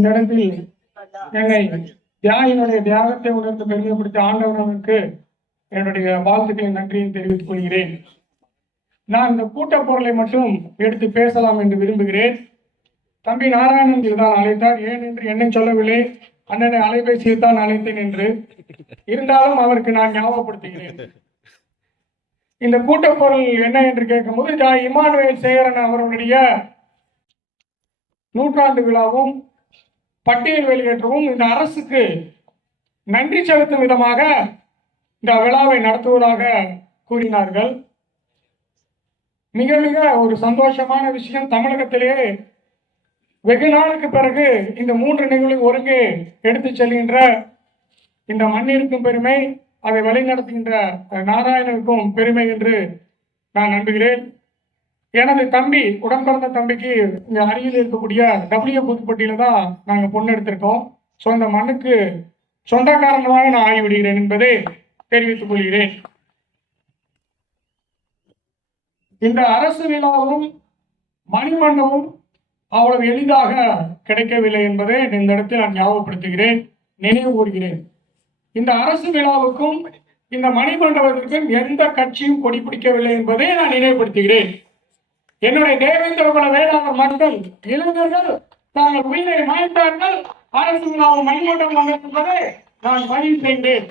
இந்த இடத்தில் என்னை தியாகினுடைய தியாகத்தை உணர்ந்து பெருமைப்படுத்த ஆண்டவர்களுக்கு என்னுடைய வாழ்த்துக்களை நன்றியை தெரிவித்துக் கொள்கிறேன். நான் இந்த கூட்ட பொருளை மட்டும் எடுத்து பேசலாம் என்று விரும்புகிறேன். தம்பி நாராயணன் தான் அழைத்தார். ஏன் என்று என்னை சொல்லவில்லை, அண்ணனை அலைபேசியில் தான் அழைத்தேன் என்று. இருந்தாலும் அவருக்கு நான் ஞாபகப்படுத்துகிறேன். இந்த கூட்ட பொருள் என்ன என்று கேட்கும்போது, இமானுவேல் சேகரன் அவர்களுடைய நூற்றாண்டு விழாவும் பட்டியல் வெளியேற்றவும் இந்த அரசுக்கு நன்றி செலுத்தும் விதமாக இந்த விழாவை நடத்துவதாக கூறினார்கள். மிக மிக ஒரு சந்தோஷமான விஷயம். தமிழகத்திலே வெகு நாளுக்கு பிறகு இந்த 3 நிகழ்வை ஒருங்கே எடுத்து செல்கின்ற இந்த மண்ணிற்கும் பெருமை, அதை வழிநடத்துகின்ற நாராயணனுக்கும் பெருமை என்று நான் நம்புகிறேன். எனது தம்பி, உடன் பிறந்த தம்பிக்கு இங்க அருகில் இருக்கக்கூடிய புதுப்பட்டியில தான் நாங்க பொண்ணு எடுத்திருக்கோம். ஸோ இந்த மண்ணுக்கு சொந்தக்காரங்களாக நான் ஆகிவிடுகிறேன் என்பதை தெரிவித்துக் கொள்கிறேன். இந்த அரசு விழாவும் மணிமண்டபம் அவ்வளவு எளிதாக கிடைக்கவில்லை என்பதை இந்த இடத்தில் நான் ஞாபகப்படுத்துகிறேன், நினைவு கூறுகிறேன். இந்த அரசு விழாவுக்கும் இந்த மணிமண்டபத்திற்கும் எந்த கட்சியும் கொடி பிடிக்கவில்லை என்பதை நான் நினைவுபடுத்துகிறேன். என்னுடைய தேவேந்திர குல வேளாளர் மக்கள், இளைஞர்கள் தாங்கள் உயிரை மாய்த்தார்கள். அரசு விழாவும் மணிமண்டபம் அமைப்பதை நான் பதிவு செய்தேன்.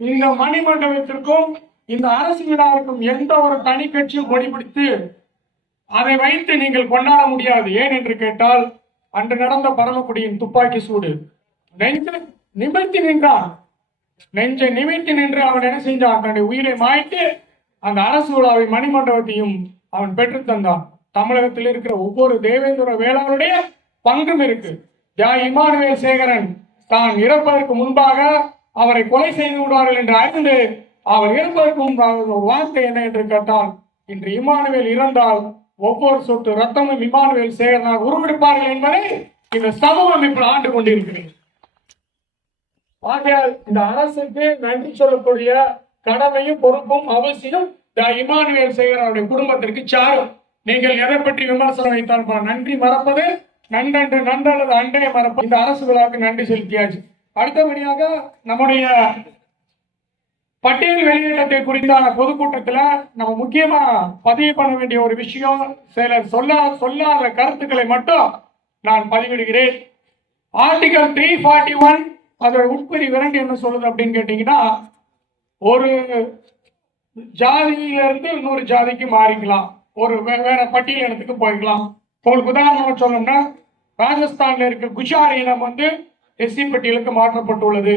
இந்த மணிமண்டபத்திற்கும் இந்த அரசு விழாவுக்கும் எந்த ஒரு தனி கட்சியும் கொடி பிடித்து அதை வைத்து நீங்கள் கொண்டாட முடியாது. ஏன் என்று கேட்டால், அன்று நடந்த பரமக்குடியின் துப்பாக்கி சூடு, நெஞ்சை நிமிர்த்தி நின்றான். நெஞ்சை நிமிர்த்தி நின்று அவன் என்ன செஞ்சான்? தன்னுடைய உயிரை மாய்த்து அந்த அரசு விழாவை மணிமண்டபத்தையும் அவன் பெற்று தந்தான். தமிழகத்தில் இருக்கிற ஒவ்வொரு தேவேந்திர வேளாளருடைய பங்கும் இருக்கு. இமானுவேல் சேகரன் தான் இறப்பதற்கு முன்பாக அவரை கொலை செய்து விடுவார்கள் என்று அறிந்து அவர் இறப்பதற்கு முன்பாக வார்த்தை என்ன என்று கேட்டால், இன்று இமானுவேல் இறந்தால் ஒவ்வொரு சொட்டு ரத்தமும் இமானுவேல் சேகரனாக உருவெடுப்பார்கள் என்பதை இந்த சமூகம் இப்ப ஆண்டு கொண்டிருக்கிறேன். ஆகையால் இந்த அரசுக்கு நன்றி சொல்லக்கூடிய கடமையும் பொறுப்பும் அவசியம் இமானுவேல் சேகரனுடைய குடும்பத்திற்கு சாரும். நீங்கள் எதை பற்றி விமர்சனம் வைத்தால் நன்றி மறப்பது நன்றன்று, நன்றல்லது அன்றைய மறப்பது. இந்த அரசு விழாவுக்கு நன்றி செலுத்தியாச்சு. அடுத்தபடியாக நம்முடைய பட்டியல் வெளியேற்றத்தை குறித்தான பொதுக்கூட்டத்தில் நம்ம முக்கியமா பதிவு பண்ண வேண்டிய ஒரு விஷயம், சிலர் சொல்லாத கருத்துக்களை மட்டும் நான் பதிவிடுகிறேன். ஆர்டிகல் 341 அதோட உட்பிரிவு 2 என்ன சொல்லுது அப்படின்னு கேட்டீங்கன்னா, ஒரு ஜாதியிலிருந்து இன்னொரு ஜாதிக்கு மாறிக்கலாம், ஒரு வேற பட்டியல் இனத்துக்கு போய்க்கலாம். உங்களுக்கு உதாரணம் சொல்லணும்னா, ராஜஸ்தான்ல இருக்க குஜார் இனம் எஸ்சி பட்டியலுக்கு மாற்றப்பட்டுள்ளது.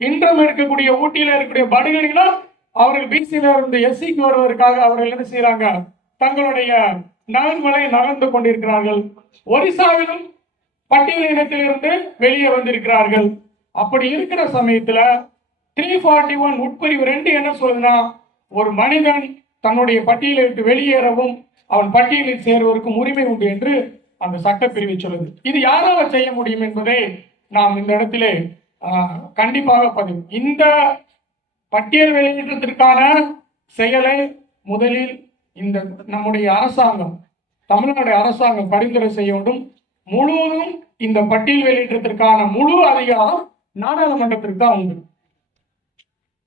இன்றும் இருக்கக்கூடிய ஊட்டியில இருக்கக்கூடிய படுகர்களும் அவர்கள் பிசியில இருந்து எஸ்சிக்கு வருவதற்காக அவர்கள் என்ன செய்யறாங்க? தங்களுடைய நகர்வுகளை நகர்ந்து கொண்டிருக்கிறார்கள். ஒரிசாவிலும் பட்டியல் இனத்திலிருந்து வெளியே வந்திருக்கிறார்கள். அப்படி இருக்கிற சமயத்துல 341 உட்பிரிவு 2 என்ன சொல்லுதுன்னா, ஒரு மனிதன் தன்னுடைய பட்டியலை விட்டு வெளியேறவும் அவன் பட்டியலில் சேருவதற்கும் உரிமை உண்டு என்று அந்த சட்டப்பிரிவை சொல்லுது. இது யாரால் செய்ய முடியும் என்பதை நாம் இந்த இடத்திலே கண்டிப்பாக பதிவு. இந்த பட்டியல் வெளியேற்றத்திற்கான செயலை முதலில் இந்த நம்முடைய அரசாங்கம், தமிழ்நாடு அரசாங்கம் பரிந்துரை செய்ய வேண்டும். முழுவதும் இந்த பட்டியல் வெளியேற்றத்திற்கான முழு அதிகாரம் நாடாளுமன்றத்திற்கு தான் உண்டு.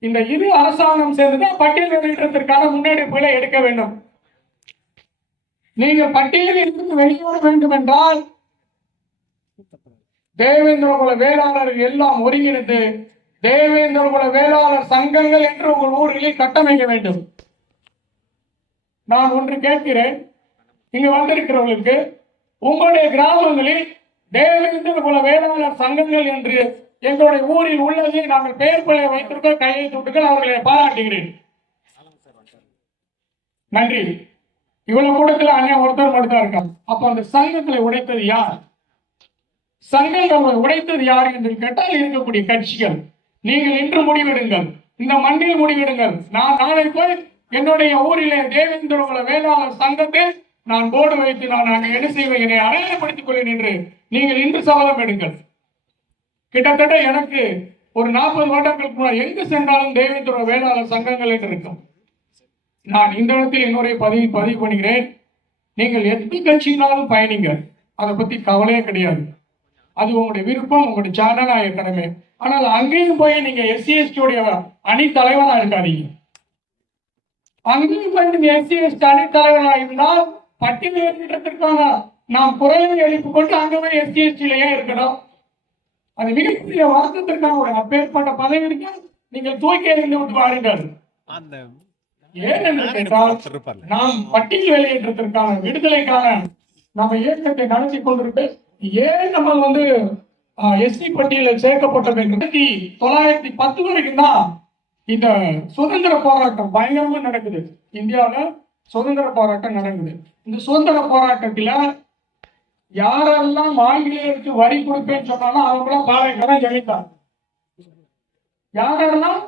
இந்த இரு அரசாங்கம் சேர்ந்துதான் பட்டியல் வெளியேற்றத்திற்கான முன்னெடுப்புகளை எடுக்க வேண்டும். நீங்க பட்டியலில் இருந்து வெளியேற வேண்டும் என்றால் தேவேந்திர குல வேளாளர் எல்லாம் ஒருங்கிணைந்து தேவேந்திர குல வேளாளர் சங்கங்கள் என்று உங்கள் ஊர்களில் கட்டமைக்க வேண்டும். நான் ஒன்று கேட்கிறேன், இங்கு வந்திருக்கிறவர்களுக்கு, உங்களுடைய கிராமங்களில் தேவேந்திர குல வேளாளர் சங்கங்கள் என்று எங்களுடைய ஊரில் உள்ளதை நாங்கள் பெயர் பிள்ளை வைத்திருக்கோம், கையெழுத்துகள், அவர்களை பாராட்டுகிறேன். நன்றி. இவ்வளவு கூட்டத்தில் அண்ணன் ஒருத்தர் மட்டும் இருக்காங்க. அப்ப அந்த சங்கங்களை உடைத்தது யார்? சங்கங்களை உடைத்தது யார் என்று கேட்டால் இருக்கக்கூடிய கட்சிகள். நீங்கள் இன்று முடிவெடுங்கள், இந்த மண்ணில் முடிவெடுங்கள். நான் நாளை போய் என்னுடைய ஊரிலே தேவேந்திர குல வேளாளர் சங்கத்தில் நான் போர்டு வைத்து நான் என்ன செய்வேன், என்னை அடையாளப்படுத்திக் கொள்வேன் என்று நீங்கள் இன்று சபதம் எடுங்கள். கிட்டத்தட்ட எனக்கு ஒரு 40 வருடங்களுக்கு முன்னாடி எங்கு சென்றாலும் தேவேந்திர வேளாளர் சங்கங்கள் என்று இருக்கும். நான் இந்த இடத்தில் இன்னொரு பதிவு பண்ணுகிறேன். நீங்கள் எந்த கட்சியினாலும் பயணிங்க, அதை பத்தி கவலையே கிடையாது. அது உங்களுடைய விருப்பம், உங்களுடைய ஜனநாயக கடமை. ஆனால் அங்கேயும் போய் நீங்க SC/ST உடைய அணி தலைவரா இருக்காதீங்க. அங்கேயும் போய் நீங்க SC/ST அணி தலைவரா இருந்தால் பட்டியலிடத்திற்கான நாம் குரலை எழுப்பிக் கொண்டு அங்க போய் SC/ST இருக்கணும். அது மிகப்பெரிய வருத்தத்திற்கான ஒரு அப்பேற்பட்ட பதவி இருக்கு. நீங்கள் தூக்கி எறிந்து விட்டு வாருங்கள். ஏனென்று கேட்டால் நாம் பட்டியல் வெளியேற்றத்திற்கான விடுதலைக்கான நம்ம இயக்கத்தை நடத்தி கொண்டிருக்க ஏன் நம்ம SC பட்டியலில் சேர்க்கப்பட்டது 1910 வரைக்கும் தான் இந்த சுதந்திர போராட்டம் பயங்கரமா நடக்குது. இந்தியாவில் சுதந்திர போராட்டம் நடக்குது. இந்த சுதந்திர போராட்டத்தில் யாரெல்லாம் ஆங்கிலேயருக்கு வரி கொடுப்பேன்னு சொன்னாலும் அவங்களாம் பாளையக்காரன் ஜெயித்தார். யாரெல்லாம்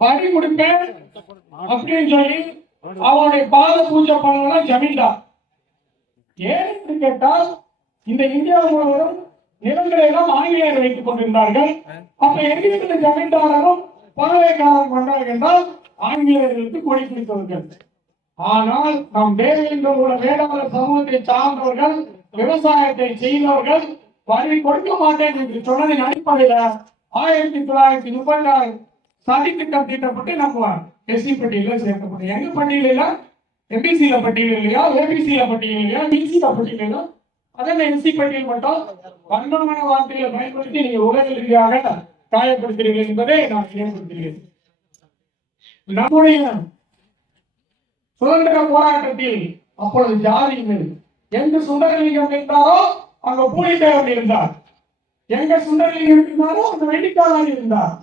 வரி கொடுப்பேன் அப்படின்னு சொல்லி அவனுடைய பாத பூஜை பண்ணலாம் ஜமீன்தார். ஏன்னு கேட்டால் இந்த இந்தியா முழுவதும் நிலங்களை எல்லாம் ஆங்கிலேயர் வைத்துக் கொண்டிருந்தார்கள். அப்ப எங்கிருந்த ஜமீன்தாரரும் பாளையக்காரன் கொண்டார்கள் என்றால் ஆங்கிலேயர்களுக்கு கொடி பிடித்தவர்கள். ஆனால் நம் தேவையில் உள்ள வேளாளர் சமூகத்தை சார்ந்தவர்கள், விவசாயத்தை செய்தவர்கள் வரி கொடுக்க மாட்டேன் என்று சொன்னதின் அடிப்படையில் 1936 சதி திட்டம் தீட்டப்பட்டு நம்ம SC பட்டியலில் சேர்க்கப்பட்டோம். எங்க பட்டியலில்? MBC-ல பட்டியல் இல்லையா, ABC-ல பட்டியல் இல்லையா, BC-ல பட்டியல் இல்லையா? அதே SC பட்டியல் மட்டும் வன்மமான வார்த்தைகளை பயன்படுத்தி நீங்க உலக ரீதியாக காயப்படுத்துகிறீர்கள் என்பதை நான் நினைவுபடுத்துகிறேன். நம்முடைய சுதந்திர போராட்டத்தில் அப்பொழுது ஜாதி எங்க சுந்தரலிங்கம் இருந்தாரோ அங்க பூலித்தேவன் இருந்தார். எங்க சுந்தரலிங்கம் இருந்தாரோ அங்க வெடிக்காலான் இருந்தார்.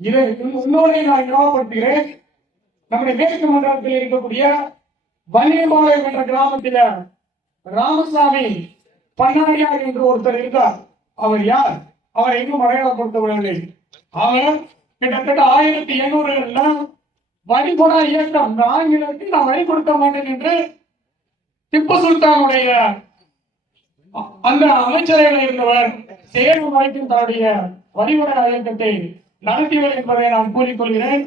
இதை இன்னொரு நான் ஞாபகப்படுத்துகிறேன். நம்முடைய மேற்கு மண்டலத்தில் இருக்கக்கூடிய வன்னியம்பாளையம் என்ற கிராமத்தில் ராமசாமி பண்ணாடியார் என்று ஒருத்தர் இருந்தார். அவர் யார்? அவர் எங்கும் அடையாளப்படுத்தவில்லை. அவர் கிட்டத்தட்ட 1800 வரிகொடா இயக்கம் ஆங்கிலத்தில் நான் வரி கொடுக்க மாட்டேன் என்று திப்பு சுல்தானுடைய அந்த அமைச்சரையில் இருந்தவர் சேரும் வரைக்கும் தன்னுடைய வரிகொடா இயக்கத்தை நடத்தியவர் என்பதை நான் கூறிக்கொள்கிறேன்.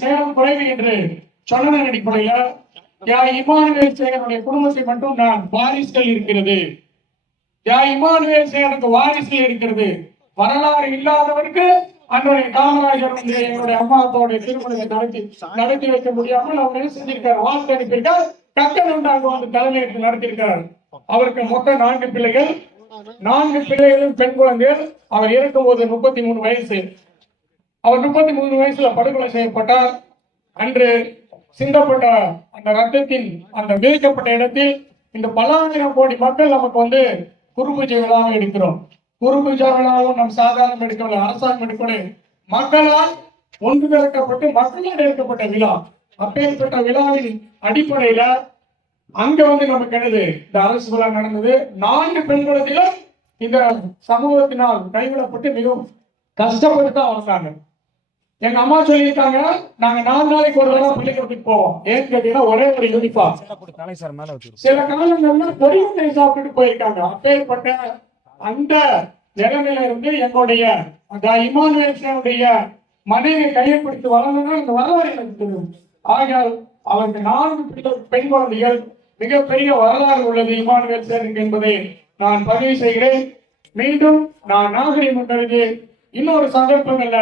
சேலம் குறைவு என்று சொன்னதன் அடிப்படையில் இமானுவேல் சேகருடைய குடும்பத்தை மட்டும் நான் வாரிசுகள் இருக்கிறது, இமானுவேல் சேகருக்கு வாரிசுகள் இருக்கிறது. வரலாறு இல்லாதவருக்கு அன்றைய காமராஜர் எங்களுடைய அம்மா அப்பாவுடைய திருமணத்தை நடத்தி வைக்க முடியாமல் அவர் என்ன செஞ்சிருக்கார்? வாழ்த்து அனுப்பியிருக்கார். கக்கன் அங்கு தலைமையேற்று நடத்தியிருக்கிறார். அவருக்கு மொத்தம் 4 பிள்ளைகள். 4 பிள்ளைகளும் பெண் குழந்தைகள். அவர் இருக்கும் போது 33 வயசு. அவர் 33 வயசுல படுகொலை செய்யப்பட்டார். அன்று சிந்தப்பட்ட அந்த ரத்தத்தின் அந்த விதிக்கப்பட்ட இடத்தில் இந்த பல ஆயிரம் கோடி மக்கள் நமக்கு குருபூஜை விழாவை எடுக்கிறோம். குருபூஜை விழாவும் நம் சாதாரண எடுக்கவில்லை, அரசாங்கம் எடுக்கவில்லை, மக்களால் ஒன்று திரட்டப்பட்டு மக்களால் எடுக்கப்பட்ட விழா. அப்பேற்பட்ட விழாவின் அடிப்படையில அங்க நமக்கு என்னது இந்த அரசு விழா நடந்தது. 4 பெண் குழந்தைகள் இந்த சமூகத்தினால் கைவிடப்பட்டு மிகவும் கஷ்டப்பட்டு தான் வளர்ந்தாங்க. எங்க அம்மா சொல்லியிருக்காங்க, நாங்க 4 நாளைக்கு ஒரு தடவை பள்ளிக்கூடத்துக்கு போவோம். ஏன்னு கேட்டீங்கன்னா ஒரே ஒரு யூனிஃபார்ம். சில காலங்கள்ல பொறிமுறை சாப்பிட்டு போயிருக்காங்க. அப்பேற்பட்ட அந்த நிலைமையில இருந்து எங்களுடைய அந்த இமானுவேலுடைய மனைவி கையப்படுத்தி வளர்ந்ததுன்னா இந்த வரலாறு எனக்கு தெரியும். ஆகையால் அவருக்கு 4 பெண் குழந்தைகள், மிகப்பெரிய வரலாறு உள்ளது இமானுவேல் சேகருக்கு என்பதை நான் பதிவு செய்கிறேன். மீண்டும் நான் நாகரிகம் கருதி இன்னொரு சந்தர்ப்பங்கள்ல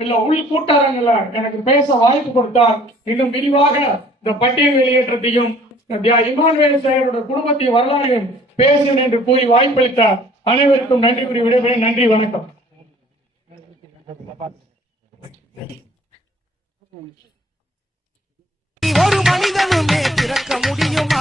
இல்ல உள் கூட்டாரங்கள்ல எனக்கு பேச வாய்ப்பு கொடுத்தால் இன்னும் விரிவாக இந்த பட்டியல் வெளியேற்றத்தையும் இமானுவேல் சேகரோட குடும்பத்தின் வரலாறையும் பேசுகிறேன் என்று கூறி வாய்ப்பளித்த அனைவருக்கும் நன்றி கூறி விடைபெறுகிறேன். நன்றி, வணக்கம். ஒரு மனிதனுமே பிறக்க முடியுமா?